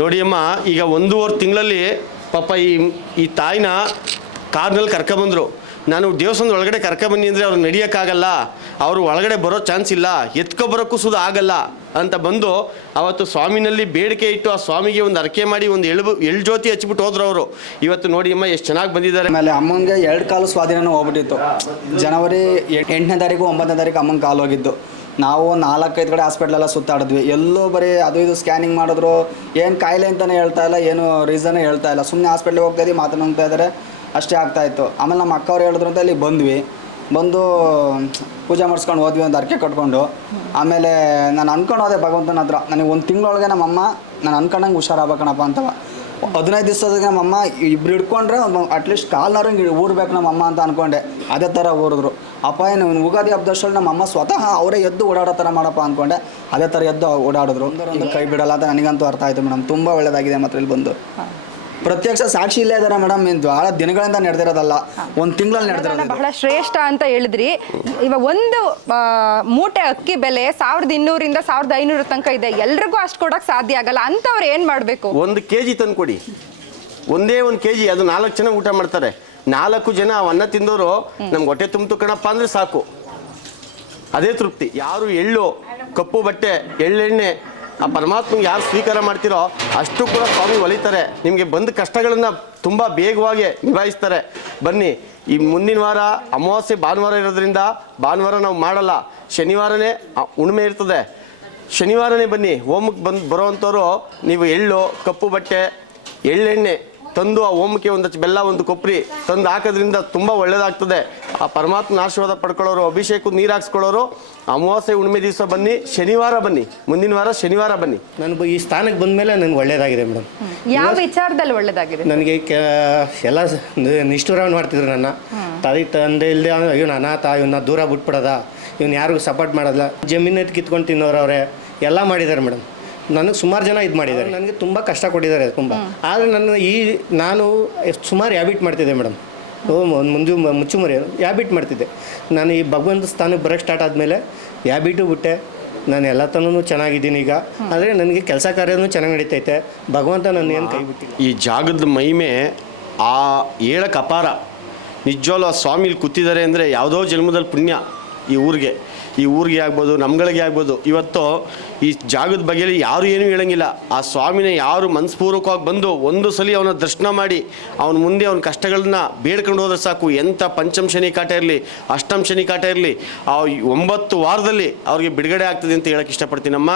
ನೋಡಿ ಅಮ್ಮ, ಈಗ 1.5 ತಿಂಗಳಲ್ಲಿ ಪಾಪ ಈ ತಾಯಿನ ಕಾರ್ನಲ್ಲಿ ಕರ್ಕೊಬಂದರು. ನಾನು ದೇವಸ್ಥಾನದ ಒಳಗಡೆ ಕರ್ಕೊಬನ್ನಿ ಅಂದರೆ ಅವ್ರು ನಡೆಯೋಕ್ಕಾಗಲ್ಲ, ಅವರು ಒಳಗಡೆ ಬರೋ ಚಾನ್ಸ್ ಇಲ್ಲ, ಎತ್ಕೊಬರೋಕ್ಕೂ ಸುದ ಆಗಲ್ಲ ಅಂತ ಬಂದು ಅವತ್ತು ಸ್ವಾಮಿನಲ್ಲಿ ಬೇಡಿಕೆ ಇಟ್ಟು ಆ ಸ್ವಾಮಿಗೆ ಒಂದು ಅರಕೆ ಮಾಡಿ ಒಂದು ಎಳ್ಳು ಜ್ಯೋತಿ ಹಚ್ಬಿಟ್ಟು ಹೋದ್ರು ಅವರು. ಇವತ್ತು ನೋಡಿ ಅಮ್ಮ ಎಷ್ಟು ಚೆನ್ನಾಗಿ ಬಂದಿದ್ದಾರೆ. ಆಮೇಲೆ ಅಮ್ಮನಿಗೆ 2 ಕಾಲು ಸ್ವಾಧೀನನೂ ಹೋಗ್ಬಿಟ್ಟಿತ್ತು. ಜನವರಿ 8ನೇ ತಾರೀಕು 9ನೇ ತಾರೀಕು ಅಮ್ಮನ ಕಾಲು ಹೋಗಿದ್ದು. ನಾವು 4-5 ಕಡೆ ಹಾಸ್ಪಿಟ್ಲೆಲ್ಲ ಸುತ್ತಾಡಿದ್ವಿ. ಎಲ್ಲೋ ಬರೀ ಅದು ಇದು ಸ್ಕ್ಯಾನಿಂಗ್ ಮಾಡಿದ್ರು, ಏನು ಕಾಯಿಲೆ ಅಂತಲೇ ಹೇಳ್ತಾ ಇಲ್ಲ, ಏನು ರೀಸನ್ನೇ ಹೇಳ್ತಾ ಇಲ್ಲ. ಸುಮ್ಮನೆ ಹಾಸ್ಪಿಟ್ಲಿಗೆ ಹೋಗ್ತಾ ಇದ್ದೀವಿ, ಮಾತನಾಡ್ತಾ ಇದ್ದಾರೆ, ಅಷ್ಟೇ ಆಗ್ತಾಯಿತ್ತು. ಆಮೇಲೆ ನಮ್ಮ ಅಕ್ಕವ್ರು ಹೇಳಿದ್ರು ಅಂತ ಇಲ್ಲಿ ಬಂದು ಪೂಜೆ ಮಾಡಿಸ್ಕೊಂಡು ಹೋದ್ವಿ, ಒಂದು ಅರ್ಕೆ ಕಟ್ಕೊಂಡು. ಆಮೇಲೆ ನಾನು ಅನ್ಕೊಂಡು ಹೋದೆ ಭಗವಂತನ ಹತ್ರ, ನನಗೆ 1 ತಿಂಗಳೊಳಗೆ ನಮ್ಮಮ್ಮ ನಾನು ಅನ್ಕೊಂಡಂಗೆ ಹುಷಾರಾಗಬೇಕಣಪ್ಪ ಅಂತವ. 15 ದಿವಸದಾಗೆ ನಮ್ಮಮ್ಮ ಇಬ್ರು ಹಿಡ್ಕೊಂಡ್ರೆ ಅಟ್ಲೀಸ್ಟ್ ಕಾಲ್ನಾರು ಹಿಂಗೆ ಊರ್ಬೇಕು ನಮ್ಮಮ್ಮ ಅಂತ ಅಂದ್ಕೊಂಡೆ. ಅದೇ ಥರ ಊರಿದ್ರು. ಅಪ್ಪ ಏನು ಯುಗಾದಿ ಹಬ್ಬದಷ್ಟರಲ್ಲಿ ನಮ್ಮಮ್ಮ ಸ್ವತಃ ಅವರೇ ಎದ್ದು ಓಡಾಡೋ ಥರ ಮಾಡಪ್ಪ ಅಂದ್ಕೊಂಡೆ. ಅದೇ ಥರ ಎದ್ದು ಓಡಾಡಿದ್ರು. ಒಂದು ಕೈ ಬಿಡಲ್ಲ ಅಂತ ನನಗಂತೂ ಅರ್ಥ ಆಯಿತು ಮೇಡಮ್. ತುಂಬ ಒಳ್ಳೆಯದಾಗಿದೆ ಮಾತ್ರ ಇಲ್ಲಿ ಬಂದು. ಪ್ರತ್ಯಕ್ಷ ಸಾಕ್ಷಿ ಇಲ್ಲೇ ಇದ್ದಾರೆ ಮೇಡಮ್. ಭಾಳ ದಿನಗಳಿಂದ ನಡೆದಿರೋದಲ್ಲ, 1 ತಿಂಗಳಲ್ಲಿ ನಡೆದಿರೋದು. ಬಹಳ ಶ್ರೇಷ್ಠ ಅಂತ ಹೇಳಿದ್ರಿ. ಇವಾಗ ಒಂದು ಮೂಟೆ ಅಕ್ಕಿ ಬೆಲೆ 1200 1500 ತನಕ ಇದೆ. ಎಲ್ರಿಗೂ ಅಷ್ಟು ಕೊಡೋಕೆ ಸಾಧ್ಯ ಆಗಲ್ಲ. ಅಂಥವ್ರು ಏನು ಮಾಡಬೇಕು? 1 kg ತಂದು ಕೊಡಿ. ಒಂದೇ 1 kg, ಅದು 4 ಜನ ಊಟ ಮಾಡ್ತಾರೆ. 4 ಜನ ಅನ್ನ ತಿಂದವರು ನಮ್ಗೆ ಹೊಟ್ಟೆ ತುಂಬಿತು ಕಣಪ್ಪ ಅಂದರೆ ಸಾಕು, ಅದೇ ತೃಪ್ತಿ. ಯಾರು ಎಳ್ಳು, ಕಪ್ಪು ಬಟ್ಟೆ, ಎಳ್ಳೆಣ್ಣೆ ಆ ಪರಮಾತ್ಮಗೆ ಯಾರು ಸ್ವೀಕಾರ ಮಾಡ್ತಿರೋ ಅಷ್ಟು ಕೂಡ ಸ್ವಾಮಿ ಒಲಿತಾರೆ. ನಿಮಗೆ ಬಂದ ಕಷ್ಟಗಳನ್ನು ತುಂಬ ಬೇಗವಾಗಿ ನಿಭಾಯಿಸ್ತಾರೆ. ಬನ್ನಿ, ಈ ಮುಂದಿನ ವಾರ ಅಮಾವಾಸ್ಯೆ ಭಾನುವಾರ ಇರೋದ್ರಿಂದ ಭಾನುವಾರ ನಾವು ಮಾಡಲ್ಲ, ಶನಿವಾರನೇ ಉಣ್ಮೆ ಇರ್ತದೆ. ಶನಿವಾರನೇ ಬನ್ನಿ. ಹೋಮಕ್ಕೆ ಬರೋವಂಥವ್ರು ನೀವು ಎಳ್ಳು, ಕಪ್ಪು ಬಟ್ಟೆ, ಎಳ್ಳೆಣ್ಣೆ ತಂದು ಆ ಹೋಮಕ್ಕೆ 1 ಬೆಲ್ಲ 1 ಕೊಬ್ಬರಿ ತಂದು ಹಾಕೋದ್ರಿಂದ ತುಂಬ ಒಳ್ಳೆಯದಾಗ್ತದೆ. ಆ ಪರಮಾತ್ಮನ ಆಶೀರ್ವಾದ ಪಡ್ಕೊಳ್ಳೋರು, ಅಭಿಷೇಕದ ನೀರು ಹಾಕ್ಸ್ಕೊಳ್ಳೋರು ಅಮಾವಾಸ್ಯೆ ಹುಣ್ಣಿಮೆ ದಿವಸ ಬನ್ನಿ, ಶನಿವಾರ ಬನ್ನಿ, ಮುಂದಿನ ವಾರ ಶನಿವಾರ ಬನ್ನಿ. ನನಗೆ ಈ ಸ್ಥಾನಕ್ಕೆ ಬಂದ ಮೇಲೆ ನನಗೆ ಒಳ್ಳೆಯದಾಗಿದೆ ಮೇಡಮ್. ಯಾವ ವಿಚಾರದಲ್ಲಿ ಒಳ್ಳೆಯದಾಗಿದೆ? ನನಗೆ ಎಲ್ಲ ನಿಷ್ಠುರವನ್ನು ಮಾಡ್ತಿದ್ರು. ನನ್ನ ತಂದೆ ಇಲ್ಲದೆ ಇವನು ಅನಾಥ, ಇವನ್ನ ದೂರ ಬಿಟ್ಬಿಡೋದ, ಇವನು ಯಾರಿಗೂ ಸಪೋರ್ಟ್ ಮಾಡೋಲ್ಲ, ಜಮೀನು ಕಿತ್ಕೊಂಡು ತಿನ್ನೋರವ್ರೆ ಎಲ್ಲ ಮಾಡಿದ್ದಾರೆ ಮೇಡಮ್. ನನಗೆ ಸುಮಾರು ಜನ ಇದು ಮಾಡಿದ್ದಾರೆ, ನನಗೆ ತುಂಬ ಕಷ್ಟ ಕೊಟ್ಟಿದ್ದಾರೆ ತುಂಬ. ಆದರೆ ನಾನು ಸುಮಾರು ಹ್ಯಾಬಿಟ್ ಮಾಡ್ತಿದ್ದೆ ಮೇಡಮ್. ಮುಚ್ಚುಮರಿ ಹ್ಯಾಬಿಟ್ ಮಾಡ್ತಿದ್ದೆ. ನಾನು ಈ ಭಗವಂತ ಸ್ಥಾನಕ್ಕೆ ಬರೋಕ್ಕೆ ಸ್ಟಾರ್ಟ್ ಆದಮೇಲೆ ಹ್ಯಾಬಿಟು ಬಿಟ್ಟೆ. ನಾನು ಎಲ್ಲತನೂ ಚೆನ್ನಾಗಿದ್ದೀನಿ ಈಗ. ಆದರೆ ನನಗೆ ಕೆಲಸ ಕಾರ್ಯನೂ ಚೆನ್ನಾಗಿ ನಡೀತೈತೆ. ಭಗವಂತ ನನ್ನ ಏನು ಕೈ ಬಿಟ್ಟಿಲ್ಲ. ಈ ಜಾಗದ ಮಹಿಮೆ ಹೇಳಕ್ಕೆ ಅಪಾರ. ನಿಜವಾಗ್ಲೂ ಆ ಸ್ವಾಮಿಲಿ ಕೂತಿದ್ದಾರೆ ಅಂದರೆ ಯಾವುದೋ ಜನ್ಮದಲ್ಲಿ ಪುಣ್ಯ ಈ ಊರಿಗೆ ಆಗ್ಬೋದು, ನಮ್ಗಳಿಗೆ ಆಗ್ಬೋದು. ಇವತ್ತು ಈ ಜಾಗದ ಬಗ್ಗೆ ಯಾರು ಏನೂ ಹೇಳಂಗಿಲ್ಲ. ಆ ಸ್ವಾಮಿನ ಯಾರು ಮನಸ್ಪೂರ್ವಕವಾಗಿ ಬಂದು ಒಂದು ಸಲ ಅವನ ದರ್ಶನ ಮಾಡಿ ಅವನ ಮುಂದೆ ಅವನ ಕಷ್ಟಗಳನ್ನ ಬೇಡ್ಕೊಂಡು ಹೋದ್ರೆ ಸಾಕು. ಎಂಥ ಪಂಚಮ ಶನಿ ಕಾಟ ಇರಲಿ, ಅಷ್ಟಮ ಶನಿ ಕಾಟ ಇರಲಿ, ಆ 9 ವಾರದಲ್ಲಿ ಅವ್ರಿಗೆ ಬಿಡುಗಡೆ ಆಗ್ತದೆ ಅಂತ ಹೇಳಕ್ಕೆ ಇಷ್ಟಪಡ್ತೀನಮ್ಮ.